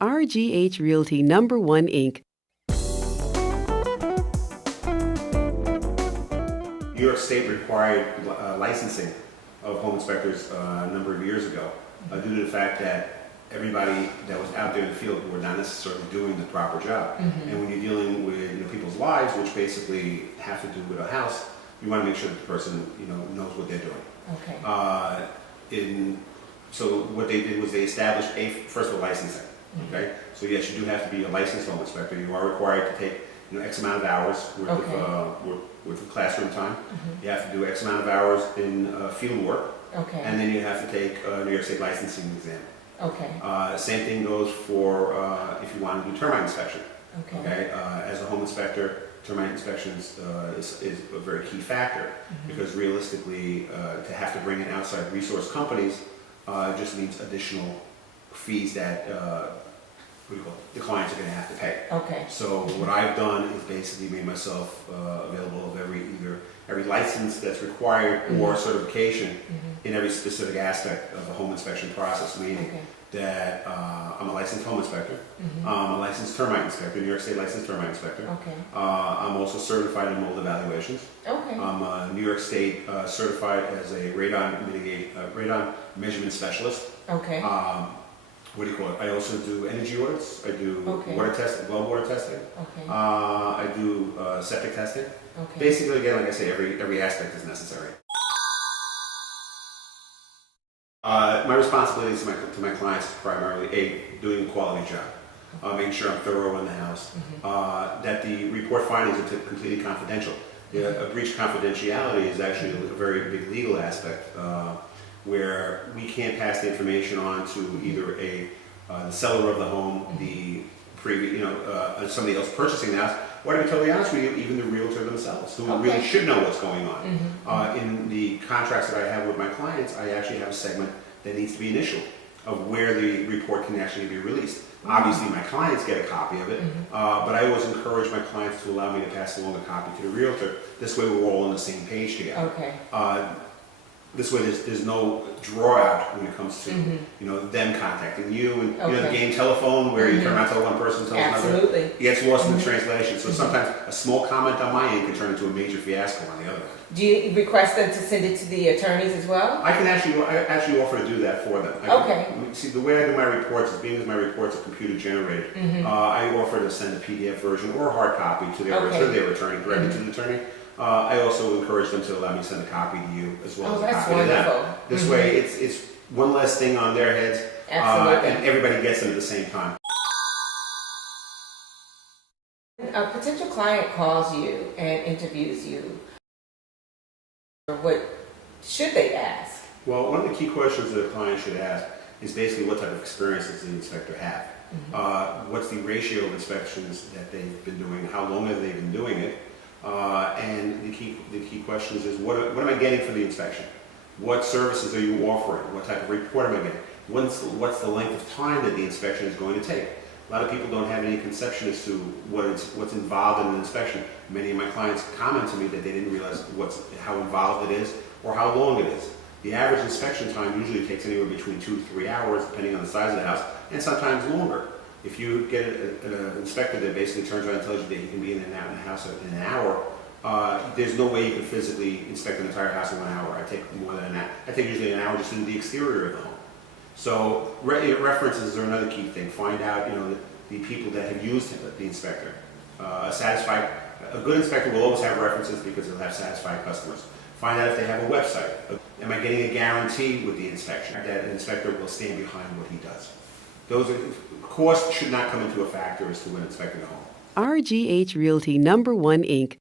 RGH Realty #1 Inc. New York State required licensing of home inspectors a number of years ago due to the fact that everybody that was out there in the field were not necessarily doing the proper job. And when you're dealing with people's lives, which basically have to do with a house, you want to make sure that the person knows what they're doing. Okay. So what they did was they established first of all licensing. Okay, so yes, you do have to be a licensed home inspector. You are required to take X amount of hours worth of classroom time. You have to do X amount of hours in field work. Okay. And then you have to take a New York State licensing exam. Okay. Same thing goes for if you want to do termite inspection. Okay. As a home inspector, termite inspections is a very key factor because realistically, to have to bring in outside resource companies just means additional fees that the clients are going to have to pay. Okay. So what I've done is basically made myself available of every license that's required or certification in every specific aspect of the home inspection process, meaning that I'm a licensed home inspector, I'm a licensed termite inspector, New York State licensed termite inspector. Okay. I'm also certified in mold evaluations. Okay. I'm a New York State certified as a radon measurement specialist. Okay. I also do energy audits. I do Okay. well water testing. Okay. I do septic testing. Okay. Basically, again, like I say, every aspect is necessary. My responsibilities to my clients is primarily doing a quality job, making sure I'm thorough in the house, that the report findings are completely confidential. A breach of confidentiality is actually a very big legal aspect where we can't pass the information on to either the seller of the home, the previous, somebody else purchasing the house, or to be totally honest with you, even the realtor themselves, who really should know what's going on. In the contracts that I have with my clients, I actually have a segment that needs to be initialed of where the report can actually be released. Obviously, my clients get a copy of it, but I always encourage my clients to allow me to pass along a copy to the realtor. This way, we're all on the same page together. Okay. This way, there's no draw out when it comes to them contacting you and the game telephone where you turn around to one person tells another. Absolutely. It gets lost in the translation. So sometimes a small comment on my end can turn into a major fiasco on the other end. Do you request them to send it to the attorneys as well? I actually offer to do that for them. See, the way I do my reports is being as my reports are computer generated. I offer to send a PDF version or a hard copy to their attorney, directly to the attorney. I also encourage them to allow me to send a copy to you as well as a copy to them. This way, it's one less thing on their heads, and everybody gets them at the same time. A potential client calls you and interviews you. What should they ask? Well, one of the key questions that a client should ask is basically what type of experience does the inspector have? What's the ratio of inspections that they've been doing? How long have they been doing it? And the key question is what am I getting for the inspection? What services are you offering? What type of report am I getting? What's the length of time that the inspection is going to take? A lot of people don't have any conception as to what's involved in an inspection. Many of my clients comment to me that they didn't realize how involved it is or how long it is. The average inspection time usually takes anywhere between 2 to 3 hours, depending on the size of the house, and sometimes longer. If you get an inspector that basically turns around and tells you that you can be in and out of the house in an hour, there's no way you can physically inspect an entire house in 1 hour. I take more than that. I take usually an hour just to do the exterior of the home. So references are another key thing. Find out, the people that have used the inspector. A good inspector will always have references because they'll have satisfied customers. Find out if they have a website. Am I getting a guarantee with the inspection that an inspector will stand behind what he does? Cost should not come into a factor as to when inspecting a home. RGH Realty #1 Inc.